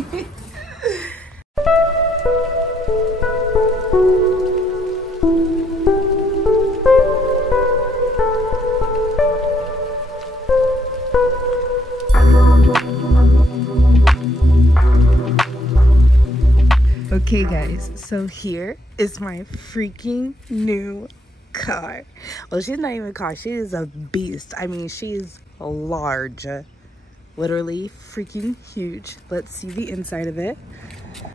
Okay guys, so here is my freaking new car. Well, she's not even a car, she is a beast. I mean, she is large, literally freaking huge. Let's see the inside of it.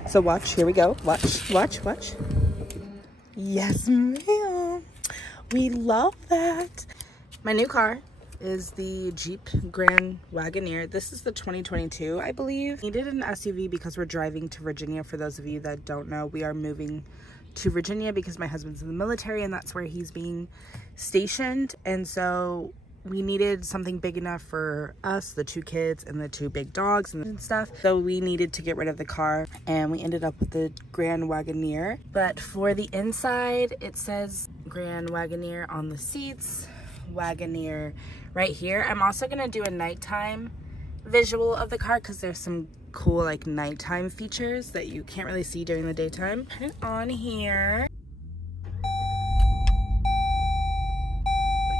So watch, here we go. Watch, watch, watch. Yes, ma'am. We love that. My new car is the Jeep Grand Wagoneer. This is the 2022, I believe. Needed an SUV because we're driving to Virginia. For those of you that don't know, we are moving to Virginia because my husband's in the military and that's where he's being stationed. And so we needed something big enough for us, the 2 kids and the 2 big dogs and stuff. So we needed to get rid of the car and we ended up with the Grand Wagoneer. But for the inside, it says Grand Wagoneer on the seats, Wagoneer right here. I'm also gonna do a nighttime visual of the car because there's some cool like nighttime features that you can't really see during the daytime. Turn it on here. Look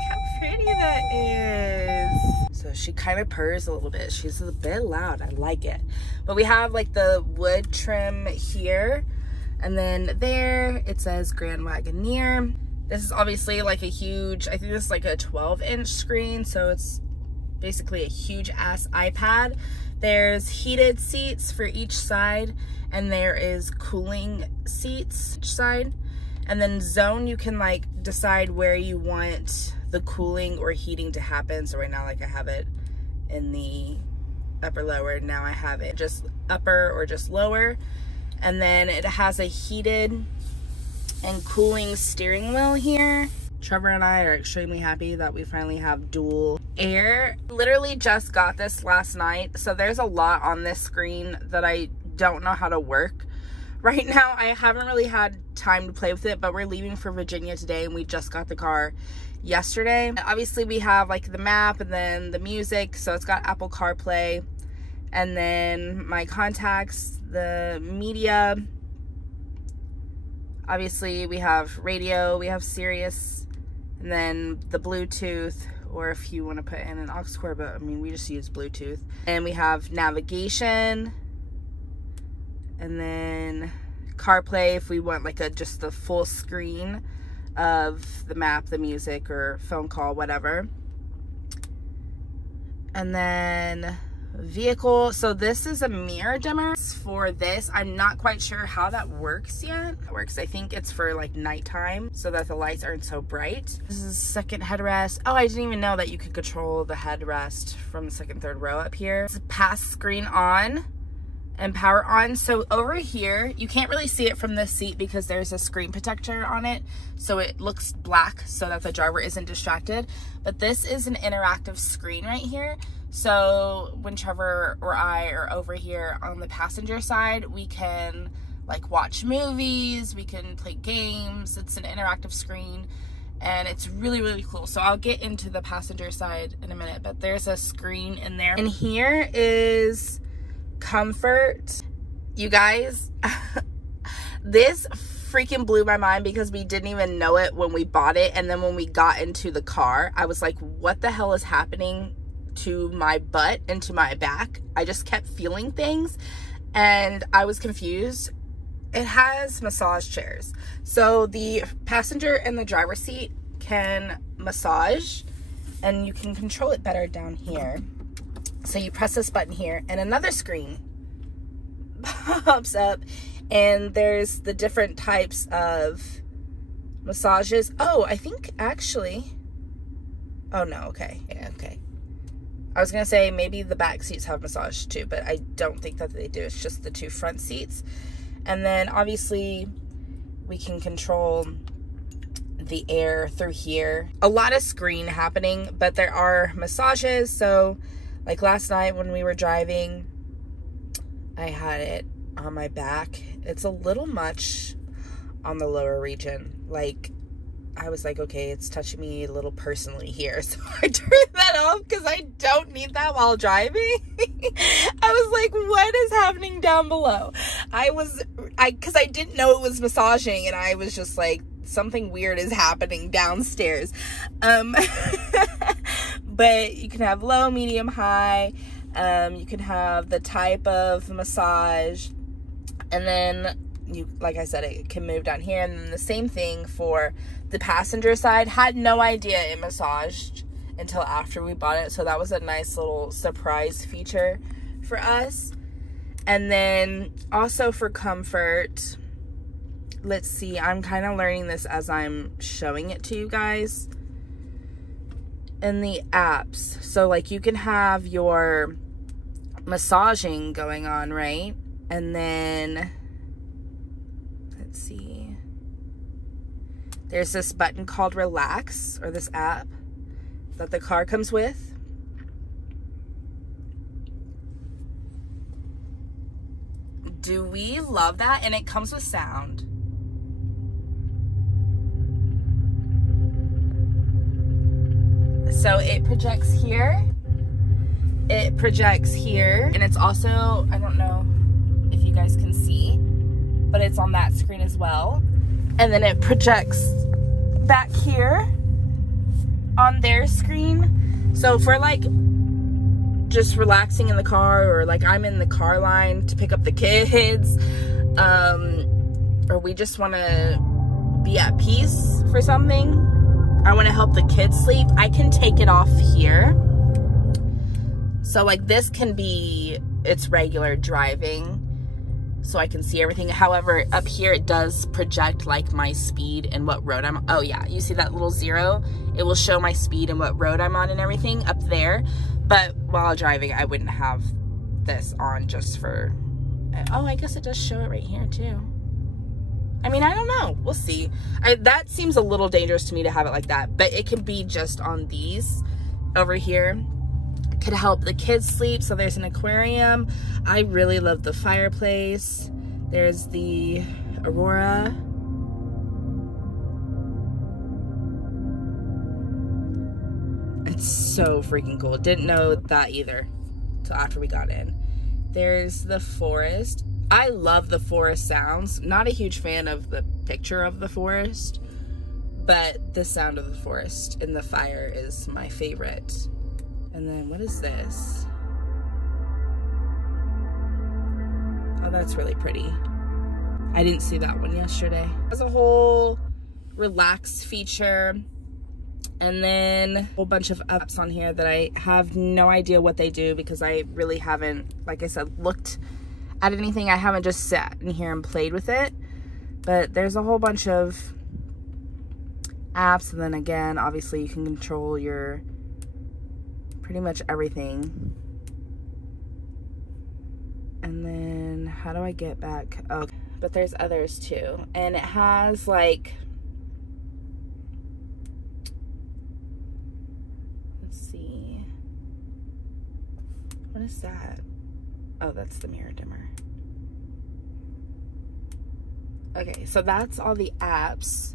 how pretty that is. So she kind of purrs a little bit. She's a bit loud. I like it. But we have like the wood trim here, and then there it says Grand Wagoneer. This is obviously like a huge, I think this is like a 12-inch screen, so it's basically a huge ass iPad. There's heated seats for each side, and there is cooling seats each side. And then zone, you can like decide where you want the cooling or heating to happen. So right now, like I have it in the upper lower. Now I have it just upper or just lower. And then it has a heated and cooling steering wheel here. Trevor and I are extremely happy that we finally have dual air. Literally just got this last night, so there's a lot on this screen that I don't know how to work right now. I haven't really had time to play with it, but we're leaving for Virginia today and we just got the car yesterday. And obviously we have like the map and then the music, so it's got Apple CarPlay, and then my contacts, the media. Obviously we have radio, we have Sirius, and then the Bluetooth, or if you want to put in an aux cord, but I mean we just use Bluetooth. And we have navigation, and then CarPlay if we want like just the full screen of the map, the music, or phone call, whatever. And then vehicle. So this is a mirror dimmer for this. I'm not quite sure how that works yet. It works, I think it's for like nighttime so that the lights aren't so bright. This is second headrest. Oh, I didn't even know that you could control the headrest from the second, third row up here. It's pass screen on and power on. So over here, you can't really see it from this seat because there's a screen protector on it, so it looks black so that the driver isn't distracted. But this is an interactive screen right here. So when Trevor or I are over here on the passenger side, we can like watch movies, we can play games. It's an interactive screen and it's really, really cool. So I'll get into the passenger side in a minute, but there's a screen in there. And here is comfort. You guys, this freaking blew my mind because we didn't even know it when we bought it. And then when we got into the car, I was like, what the hell is happening to my butt and to my back? I just kept feeling things and I was confused. It has massage chairs. So the passenger and the driver's seat can massage and you can control it better down here. So you press this button here and another screen pops up and there's the different types of massages. Oh, I think actually, oh no, okay, yeah, okay. I was gonna say maybe the back seats have massage too, but I don't think that they do. It's just the 2 front seats. And then obviously we can control the air through here. A lot of screen happening, but there are massages. So like last night when we were driving, I had it on my back. It's a little much on the lower region. Like I was like, okay, it's touching me a little personally here. So I turned that off because I don't need that while driving. I was like, what is happening down below? Because I didn't know it was massaging, and I was just like, something weird is happening downstairs. But you can have low, medium, high. You can have the type of massage, and then you, like I said, it can move down here. And then the same thing for the passenger side. Had no idea it massaged until after we bought it, so that was a nice little surprise feature for us. And then also for comfort, let's see, I'm kind of learning this as I'm showing it to you guys. In the apps, so like you can have your massaging going on, right? And then let's see, there's this button called Relax, or this app that the car comes with. Do we love that? And it comes with sound. So it projects here, it projects here, and it's also, I don't know if you guys can see, but it's on that screen as well. And then it projects back here on their screen. So for like just relaxing in the car, or like I'm in the car line to pick up the kids, or we just want to be at peace for something, I want to help the kids sleep, I can take it off here. So like this can be its regular driving, so I can see everything. However, up here it does project like my speed and what road I'm on. Oh yeah, you see that little 0? It will show my speed and what road I'm on and everything up there. But while driving, I wouldn't have this on just for, oh, I guess it does show it right here too. I mean, I don't know. We'll see. That seems a little dangerous to me to have it like that, but it can be just on these over here. It could help the kids sleep. So there's an aquarium. I really love the fireplace. There's the Aurora. It's so freaking cool. Didn't know that either till after we got in. There's the forest. I love the forest sounds. Not a huge fan of the picture of the forest, but the sound of the forest and the fire is my favorite. And then what is this? Oh, that's really pretty. I didn't see that one yesterday. There's a whole relax feature, and then a whole bunch of apps on here that I have no idea what they do, because I really haven't, like I said, looked at anything. I haven't just sat in here and played with it. But there's a whole bunch of apps, and then again, obviously you can control your pretty much everything. And then how do I get back? Oh, but there's others too, and it has like, let's see, what is that? Oh, that's the mirror dimmer. Okay, so that's all the apps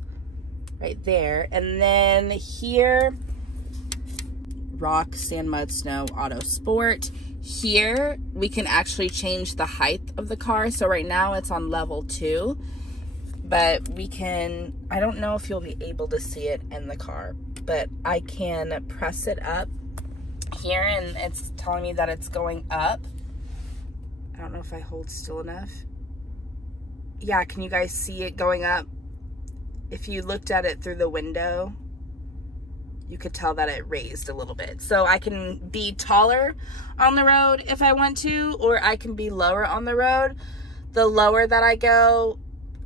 right there. And then here, rock, sand, mud, snow, auto, sport. Here, we can actually change the height of the car. So right now it's on level 2, but we can, I don't know if you'll be able to see it in the car, but I can press it up here and it's telling me that it's going up. I don't know if I hold still enough. Yeah, can you guys see it going up? If you looked at it through the window, you could tell that it raised a little bit. So I can be taller on the road if I want to, or I can be lower on the road. The lower that I go,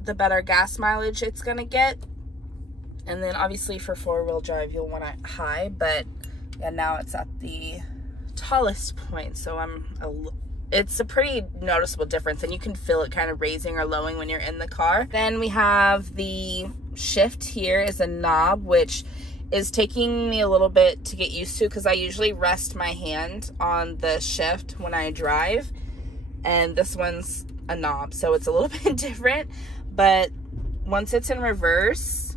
the better gas mileage it's gonna get. And then obviously for 4-wheel drive, you'll want it high, but yeah, now it's at the tallest point. So it's a pretty noticeable difference, and you can feel it kind of raising or lowering when you're in the car. Then we have the shift here is a knob, which is taking me a little bit to get used to, because I usually rest my hand on the shift when I drive, and this one's a knob, so it's a little bit different. But once it's in reverse,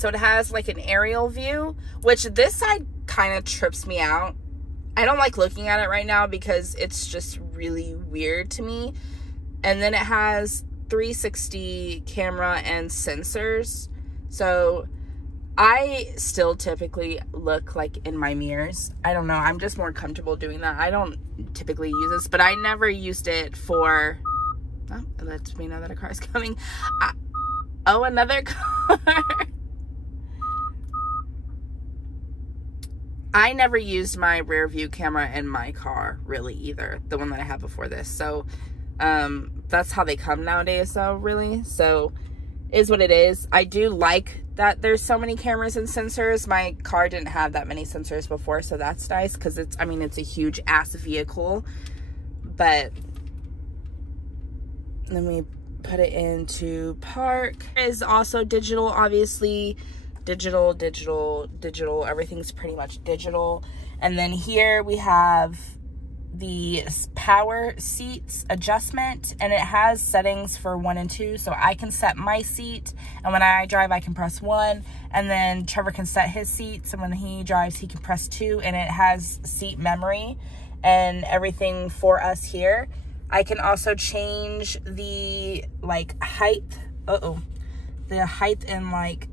So it has like an aerial view, which this side kind of trips me out. I don't like looking at it right now because it's just really weird to me. And then it has 360 camera and sensors. So I still typically look like in my mirrors. I don't know. I'm just more comfortable doing that. I don't typically use this, but I never used it for... Oh, it lets me know that a car is coming. Oh, another car. I never used my rear view camera in my car really either. The one that I had before this. So that's how they come nowadays though, really. So is what it is. I do like that there's so many cameras and sensors. My car didn't have that many sensors before, so that's nice because it's, I mean, it's a huge ass vehicle. But then we put it into park. It is also digital, obviously. Digital, everything's pretty much digital. And then here we have the power seats adjustment, and it has settings for 1 and 2, so I can set my seat, and when I drive I can press 1, and then Trevor can set his seats, and when he drives he can press 2, and it has seat memory and everything for us here. I can also change the like height, the height and like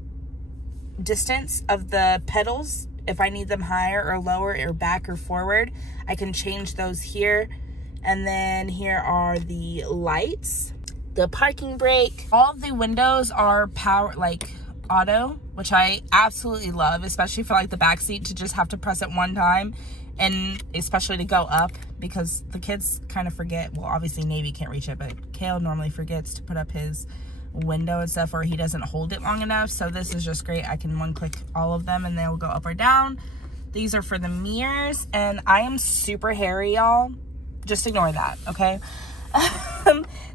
distance of the pedals. If I need them higher or lower or back or forward, I can change those here. And then here are the lights, the parking brake. All of the windows are power, like auto, which I absolutely love, especially for like the back seat to just have to press it one time, and especially to go up because the kids kind of forget. Well, obviously Navy can't reach it, but Kale normally forgets to put up his window and stuff, or he doesn't hold it long enough. So this is just great. I can one click all of them and they will go up or down. These are for the mirrors, and I am super hairy, y'all. Just ignore that, okay?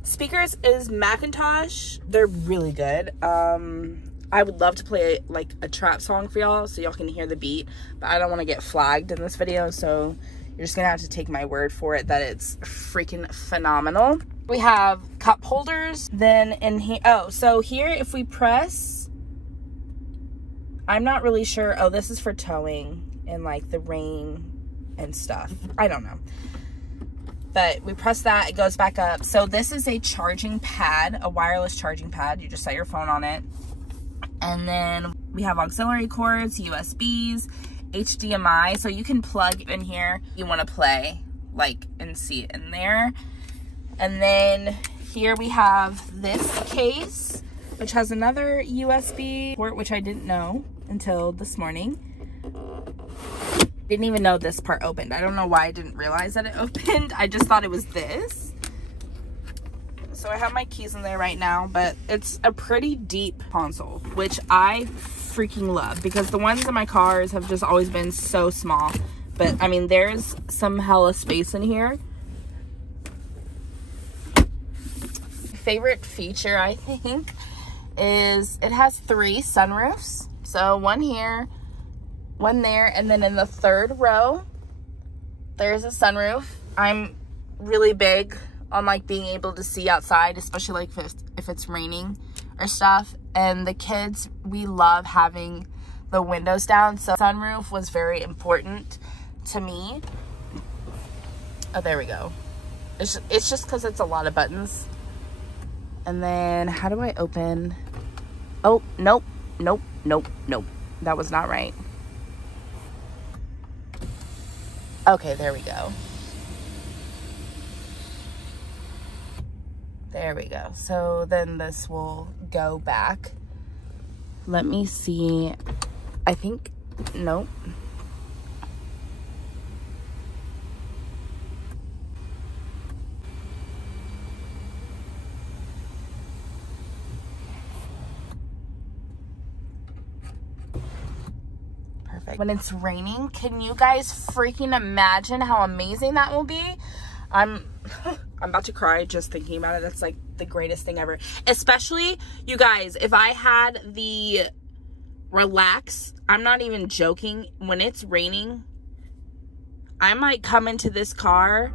Speakers is Macintosh. They're really good. I would love to play like a trap song for y'all so y'all can hear the beat, but I don't want to get flagged in this video, so you're just gonna have to take my word for it that it's freaking phenomenal. We have cup holders. Then in here, oh, so here if we press, I'm not really sure. Oh, this is for towing in like the rain and stuff. I don't know. But we press that, it goes back up. So this is a charging pad, a wireless charging pad. You just set your phone on it. And then we have auxiliary cords, USBs, HDMI. So you can plug in here. You want to play like and see it in there. And then here we have this case, which has another USB port, which I didn't know until this morning. Didn't even know this part opened. I don't know why I didn't realize that it opened. I just thought it was this. So I have my keys in there right now, but it's a pretty deep console, which I freaking love because the ones in my cars have just always been so small. But I mean, there's some hella space in here. Favorite feature, I think, is it has 3 sunroofs. So one here, one there, and then in the third row there's a sunroof. I'm really big on like being able to see outside, especially like if it's raining or stuff, and the kids, we love having the windows down, so sunroof was very important to me. Oh, there we go. It's just because it's a lot of buttons. And then how do I open? Oh, nope. That was not right. Okay, there we go. There we go. So then this will go back. Let me see. I think, nope. When it's raining, can you guys freaking imagine how amazing that will be? I'm about to cry just thinking about it. That's like the greatest thing ever. Especially, you guys, if I had the relax, I'm not even joking, when it's raining, I might come into this car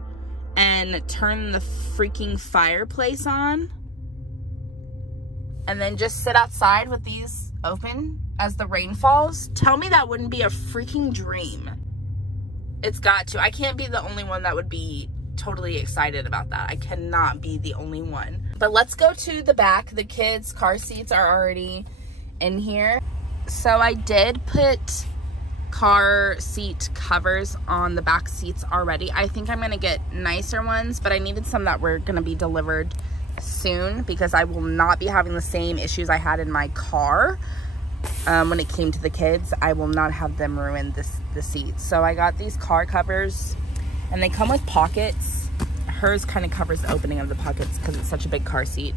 and turn the freaking fireplace on and then just sit outside with these open as the rain falls. Tell me that wouldn't be a freaking dream. It's got to. I can't be the only one that would be totally excited about that. I cannot be the only one. But let's go to the back. The kids' car seats are already in here. So I did put car seat covers on the back seats already. I think I'm gonna get nicer ones, but I needed some that were gonna be delivered soon because I will not be having the same issues I had in my car when it came to the kids. I will not have them ruin the seats. So I got these car covers, and they come with pockets. Hers kind of covers the opening of the pockets because it's such a big car seat,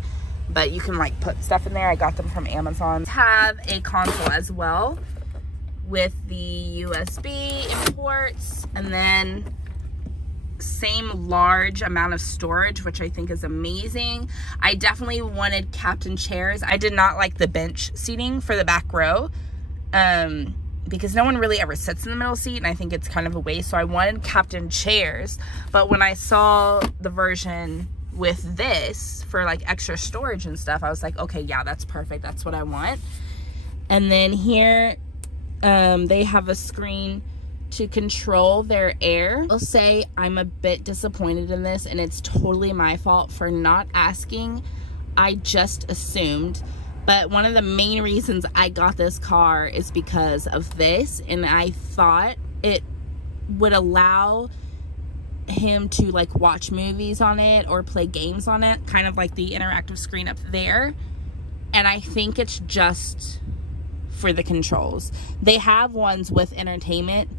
but you can like put stuff in there. I got them from Amazon. Have a console as well with the USB imports, and then same large amount of storage, which I think is amazing. I definitely wanted captain chairs. I did not like the bench seating for the back row because no one really ever sits in the middle seat, and I think it's kind of a waste. So I wanted captain chairs, but when I saw the version with this for like extra storage and stuff, I was like, okay, yeah, that's perfect. That's what I want. And then here they have a screen to control their air. I'll say I'm a bit disappointed in this, and it's totally my fault for not asking. I just assumed. But one of the main reasons I got this car is because of this, and I thought it would allow him to like watch movies on it or play games on it, kind of like the interactive screen up there. And I think it's just for the controls. They have ones with entertainment,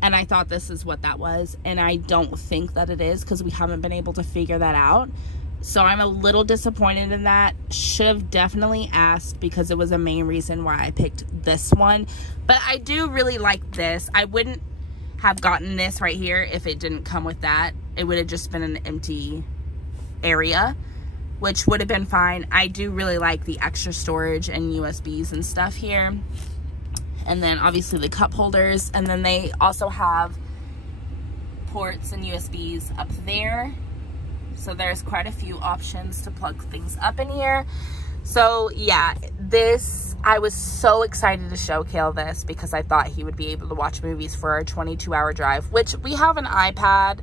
and I thought this is what that was, and I don't think that it is because we haven't been able to figure that out. So I'm a little disappointed in that. Should have definitely asked because it was a main reason why I picked this one. But I do really like this. I wouldn't have gotten this right here if it didn't come with that. It would have just been an empty area, which would have been fine. I do really like the extra storage and USBs and stuff here. And then obviously the cup holders. And then they also have ports and USBs up there. So there's quite a few options to plug things up in here. So yeah, this, I was so excited to show Kale this because I thought he would be able to watch movies for our 22-hour drive, which we have an iPad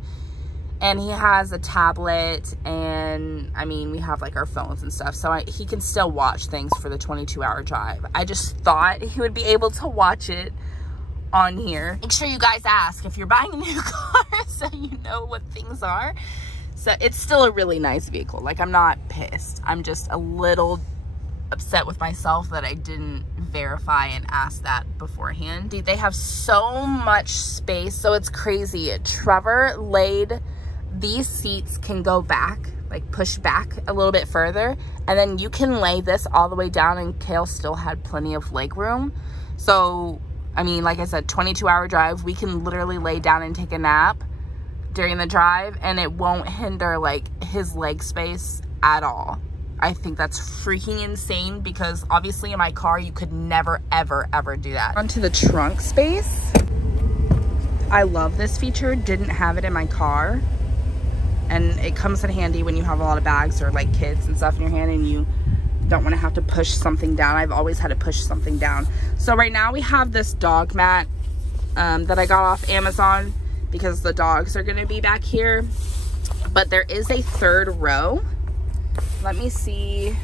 and he has a tablet, and I mean, we have like our phones and stuff. So he can still watch things for the 22-hour drive. I just thought he would be able to watch it on here. Make sure you guys ask if you're buying a new car so you know what things are. So it's still a really nice vehicle. Like, I'm not pissed. I'm just a little upset with myself that I didn't verify and ask that beforehand. Dude, they have so much space, so it's crazy. Trevor laid, these seats can go back, like push back a little bit further, and then you can lay this all the way down, and Kale still had plenty of leg room. So, I mean, like I said, 22-hour drive, we can literally lay down and take a nap during the drive, and it won't hinder like his leg space at all. I think that's freaking insane because obviously in my car you could never ever ever do that. Onto the trunk space. I love this feature. Didn't have it in my car, and it comes in handy when you have a lot of bags or like kids and stuff in your hand and you don't want to have to push something down. I've always had to push something down. So right now we have this dog mat that I got off Amazon because the dogs are going to be back here, but there is a third row. Let me see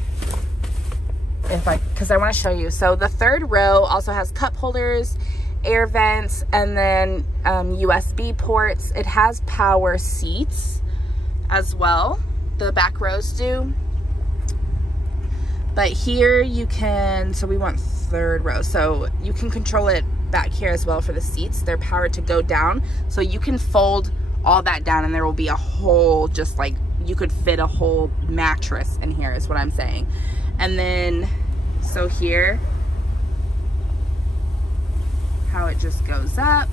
if because I want to show you. So the third row also has cup holders, air vents, and then USB ports. It has power seats as well. The back rows do. But here you can, so we want third row. So you can control it back here as well for the seats. They're powered to go down. So you can fold all that down and there will be a whole, just like, you could fit a whole mattress in here is what I'm saying. And then, so here, how it just goes up.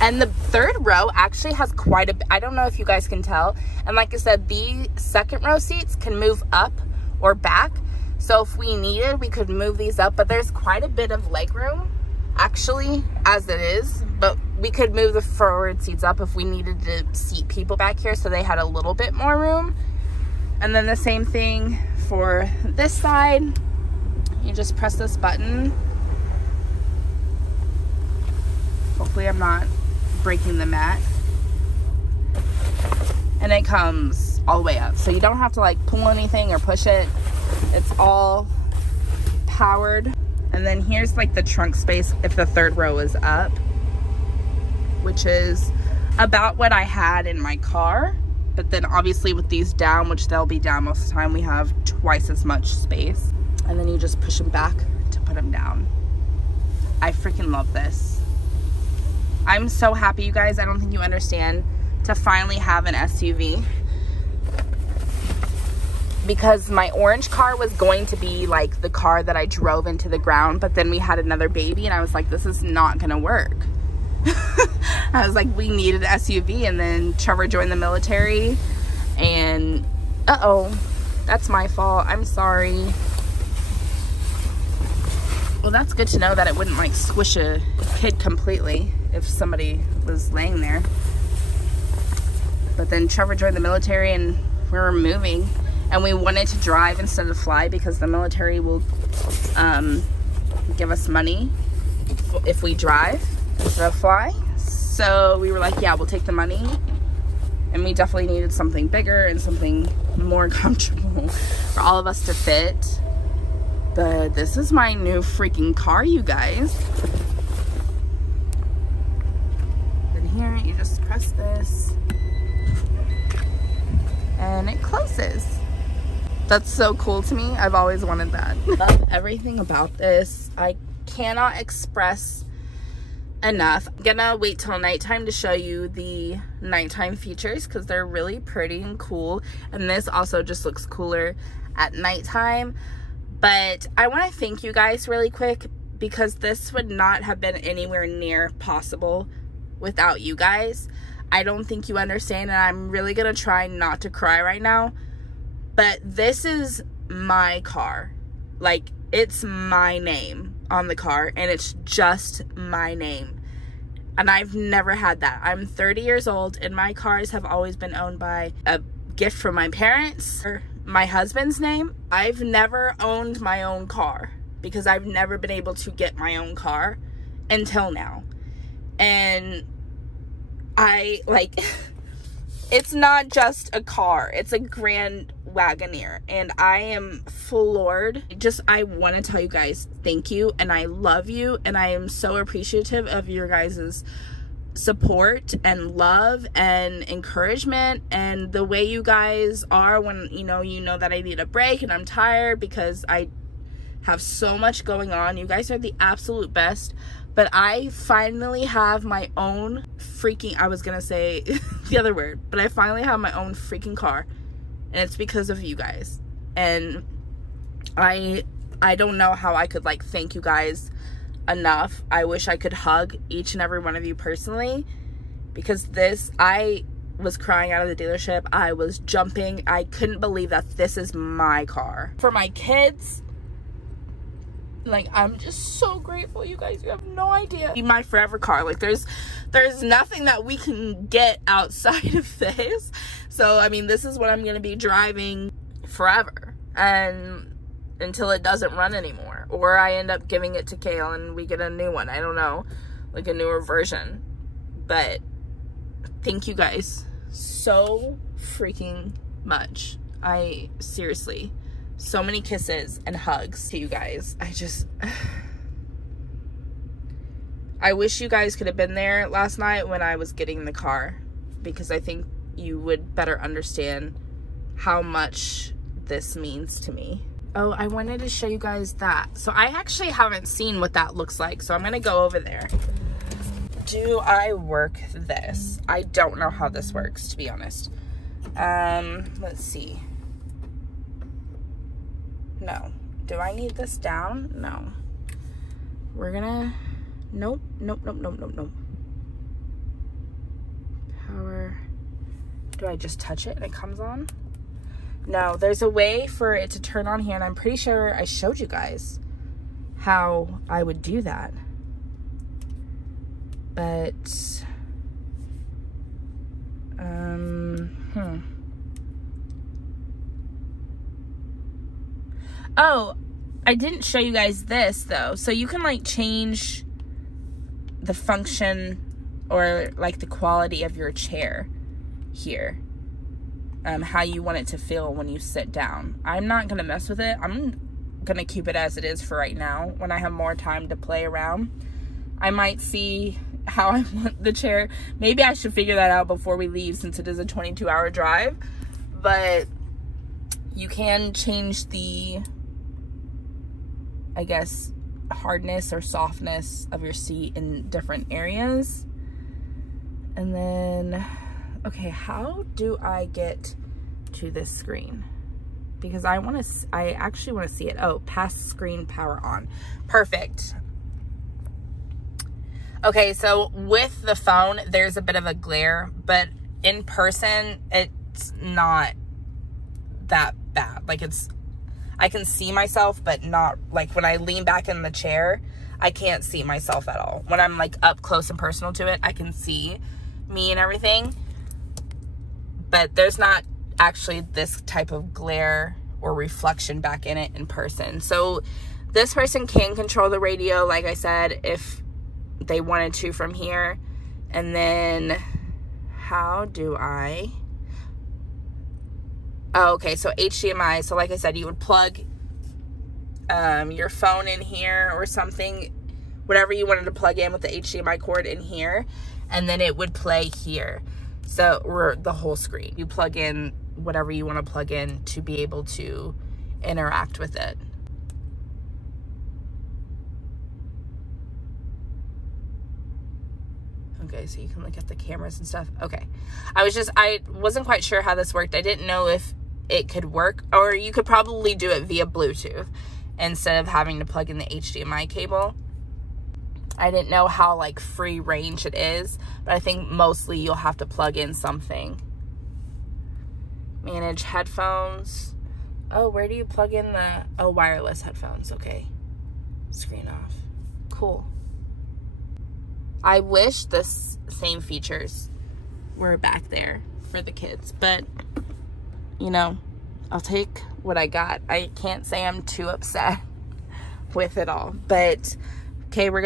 And the third row actually has quite a bit, I don't know if you guys can tell. And like I said, the second row seats can move up or back. So if we needed, we could move these up, but there's quite a bit of leg room actually as it is. But we could move the forward seats up if we needed to seat people back here so they had a little bit more room. And then the same thing for this side. You just press this button. Hopefully I'm not breaking the mat. And it comes all the way up. So you don't have to like pull anything or push it. It's all powered. And then here's like the trunk space if the third row is up, which is about what I had in my car. But then obviously with these down, which they'll be down most of the time, we have twice as much space. And then you just push them back to put them down. I freaking love this. I'm so happy, you guys. I don't think you understand, to finally have an SUV. Because my orange car was going to be like the car that I drove into the ground, but then we had another baby and I was like, this is not gonna work. I was like, we needed an SUV, and then Trevor joined the military, and uh-oh, that's my fault. I'm sorry. Well, that's good to know that it wouldn't like squish a kid completely if somebody was laying there. But then Trevor joined the military and we were moving, and we wanted to drive instead of fly because the military will give us money if we drive instead of fly. So we were like, yeah, we'll take the money. And we definitely needed something bigger and something more comfortable for all of us to fit. But this is my new freaking car, you guys. Then here, you just press this and it closes. That's so cool to me. I've always wanted that. Love everything about this. I cannot express enough. I'm gonna wait till nighttime to show you the nighttime features because they're really pretty and cool. And this also just looks cooler at nighttime. But I want to thank you guys really quick because this would not have been anywhere near possible without you guys. I don't think you understand, and I'm really gonna try not to cry right now. But this is my car. Like, it's my name on the car, and it's just my name. And I've never had that. I'm 30 years old, and my cars have always been owned by a gift from my parents or my husband's name. I've never owned my own car because I've never been able to get my own car until now. And I, like, it's not just a car, it's a Grand Wagoneer, and I am floored. I want to tell you guys thank you, and I love you, and I am so appreciative of your guys' support and love and encouragement, and the way you guys are when you know that I need a break and I'm tired because I have so much going on. You guys are the absolute best. But I finally have my own freaking, I was gonna say the other word, but I finally have my own freaking car, and it's because of you guys. And I don't know how I could like thank you guys enough. I wish I could hug each and every one of you personally, because I was crying out of the dealership. I was jumping. I couldn't believe that this is my car. For my kids, like, I'm just so grateful, you guys. You have no idea. My forever car. Like, there's nothing that we can get outside of this. So, I mean, this is what I'm going to be driving forever. And until it doesn't run anymore. Or I end up giving it to Kale and we get a new one. I don't know. Like a newer version. But thank you guys so freaking much. I seriously... so many kisses and hugs to you guys. I wish you guys could have been there last night when I was getting the car, because I think you would better understand how much this means to me. Oh, I wanted to show you guys that. So I actually haven't seen what that looks like, so I'm gonna go over there. Do I work this? I don't know how this works, to be honest. Let's see. No. Do I need this down? No. We're gonna... Nope. Power. Do I just touch it and it comes on? No, there's a way for it to turn on here, and I'm pretty sure I showed you guys how I would do that. But... Oh, I didn't show you guys this though. So you can like change the function or like the quality of your chair here. How you want it to feel when you sit down. I'm not gonna mess with it. I'm gonna keep it as it is for right now. When I have more time to play around, I might see how I want the chair. Maybe I should figure that out before we leave, since it is a 22-hour drive. But you can change the, I guess, hardness or softness of your seat in different areas. And then, okay, how do I get to this screen? Because I actually want to see it. Oh, pass screen power on. Perfect. Okay, so with the phone, there's a bit of a glare, but in person, it's not that bad. Like, I can see myself, but not, like, when I lean back in the chair, I can't see myself at all. When I'm, like, up close and personal to it, I can see me and everything. But there's not actually this type of glare or reflection back in it in person. So this person can control the radio, like I said, if they wanted to from here. And then how do I, oh, okay, so HDMI. So like I said, you would plug your phone in here or something, whatever you wanted to plug in with the HDMI cord in here, and then it would play here. So, or the whole screen. You plug in whatever you want to plug in to be able to interact with it. Okay, so you can look at the cameras and stuff. Okay. I wasn't quite sure how this worked. I didn't know if it could work, or you could probably do it via Bluetooth instead of having to plug in the HDMI cable. I didn't know how like free range it is, but I think mostly you'll have to plug in something. Manage headphones. Oh, where do you plug in the, oh, wireless headphones. Okay. Screen off. Cool. I wish this same features were back there for the kids, but you know, I'll take what I got. I can't say I'm too upset with it all, but okay, we're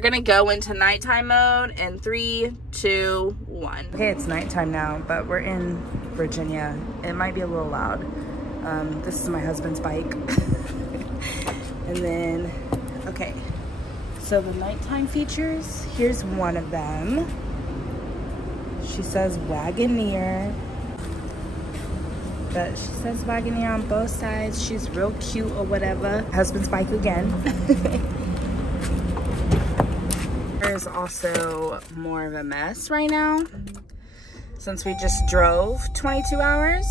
gonna go into nighttime mode in 3, 2, 1. Okay, it's nighttime now, but we're in Virginia. It might be a little loud. This is my husband's bike. And then, okay. So the nighttime features, here's one of them. She says Wagoneer. But she says Wagoneer on both sides. She's real cute or whatever. Husband's bike again. There's also more of a mess right now, since we just drove 22 hours.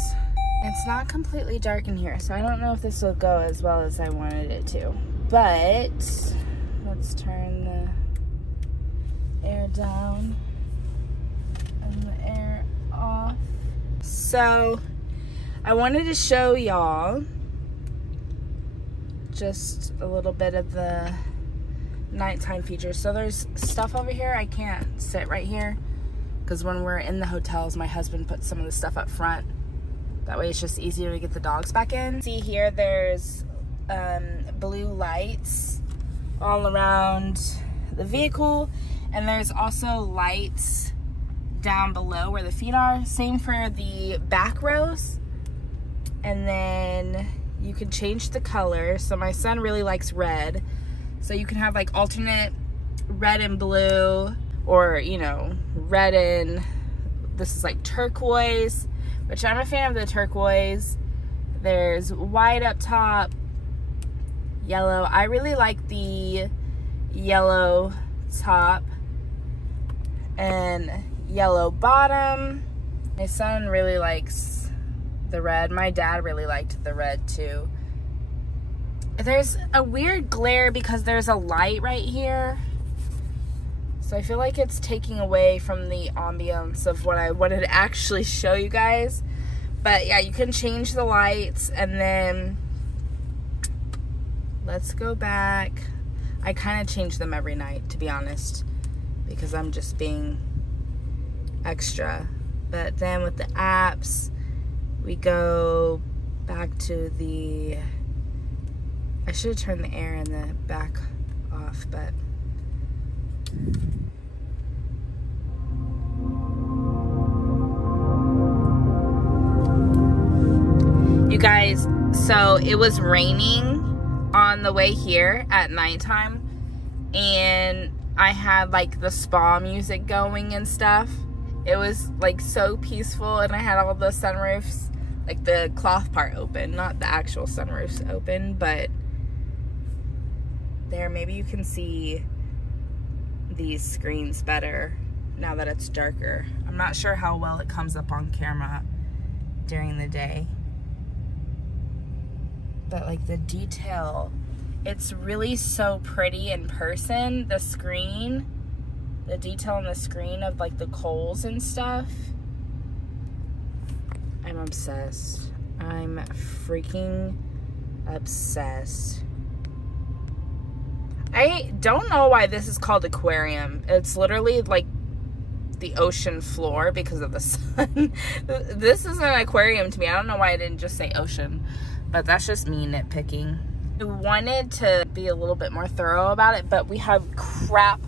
It's not completely dark in here, so I don't know if this will go as well as I wanted it to. But let's turn the air down and the air off. So I wanted to show y'all just a little bit of the nighttime features. So there's stuff over here. I can't sit right here because when we're in the hotels, my husband puts some of the stuff up front. That way it's just easier to get the dogs back in. See here, there's blue lights all around the vehicle, and there's also lights down below where the feet are. Same for the back rows. And then you can change the color. So my son really likes red, so you can have like alternate red and blue, or you know, red and this is like turquoise, which I'm a fan of the turquoise. There's white up top, yellow. I really like the yellow top and yellow bottom. My son really likes the red. My dad really liked the red too. There's a weird glare because there's a light right here, so I feel like it's taking away from the ambience of what I wanted to actually show you guys. But yeah, you can change the lights, and then let's go back. I kind of change them every night, to be honest, because I'm just being extra. But then with the apps, we go back to the I should have turned the air in the back off, but you guys, so it was raining on the way here at nighttime, and I had like the spa music going and stuff. It was like so peaceful, and I had all the sunroofs, like the cloth part open, not the actual sunroofs open, but there, maybe you can see these screens better now that it's darker. I'm not sure how well it comes up on camera during the day, but like the detail, it's really so pretty in person. The screen, the detail on the screen of like the coals and stuff. I'm obsessed. I'm freaking obsessed. I don't know why this is called aquarium. It's literally like the ocean floor because of the sun. This is an aquarium to me. I don't know why I didn't just say ocean, but that's just me nitpicking. I wanted to be a little bit more thorough about it, but we have crap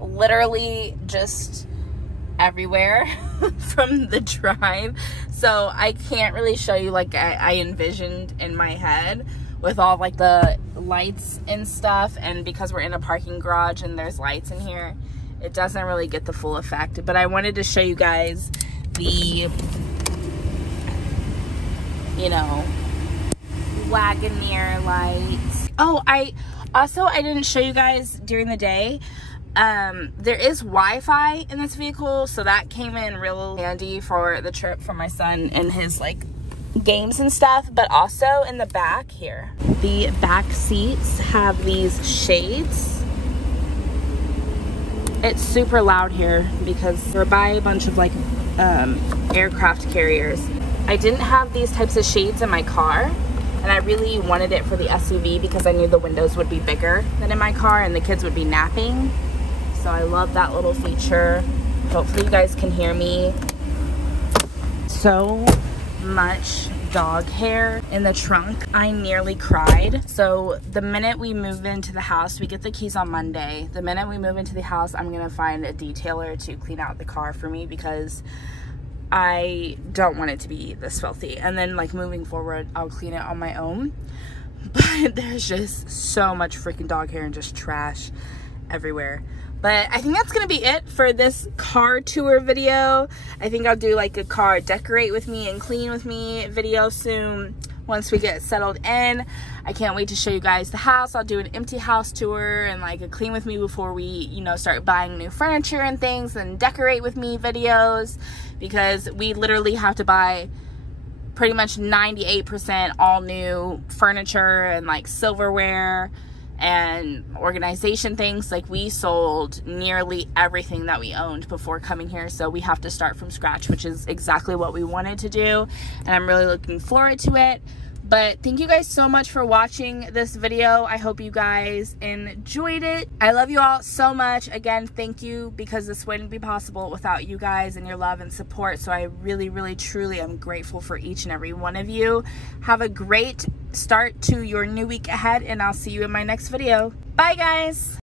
literally just everywhere from the drive, so I can't really show you like I envisioned in my head with all like the lights and stuff, and because we're in a parking garage and there's lights in here, it doesn't really get the full effect. But I wanted to show you guys the, you know, Wagoneer lights. Oh, I didn't show you guys during the day. There is Wi-Fi in this vehicle, so that came in real handy for the trip for my son and his like games and stuff. But also in the back here, the back seats have these shades. It's super loud here because we're by a bunch of like aircraft carriers. I didn't have these types of shades in my car, and I really wanted it for the SUV because I knew the windows would be bigger than in my car and the kids would be napping. So I love that little feature. Hopefully you guys can hear me. So much dog hair in the trunk. I nearly cried. So the minute we move into the house, we get the keys on Monday. The minute we move into the house, I'm gonna find a detailer to clean out the car for me because I don't want it to be this filthy. And then like moving forward, I'll clean it on my own. But there's just so much freaking dog hair and just trash everywhere. But I think that's gonna be it for this car tour video. I think I'll do like a car decorate with me and clean with me video soon once we get settled in. I can't wait to show you guys the house. I'll do an empty house tour and like a clean with me before we, you know, start buying new furniture and things, and decorate with me videos, because we literally have to buy pretty much 98% all new furniture and like silverware and organization things. Like we sold nearly everything that we owned before coming here, so we have to start from scratch, which is exactly what we wanted to do, and I'm really looking forward to it. But thank you guys so much for watching this video. I hope you guys enjoyed it. I love you all so much. Again, thank you, because this wouldn't be possible without you guys and your love and support. So I really, really, truly am grateful for each and every one of you. Have a great start to your new week ahead, and I'll see you in my next video. Bye, guys.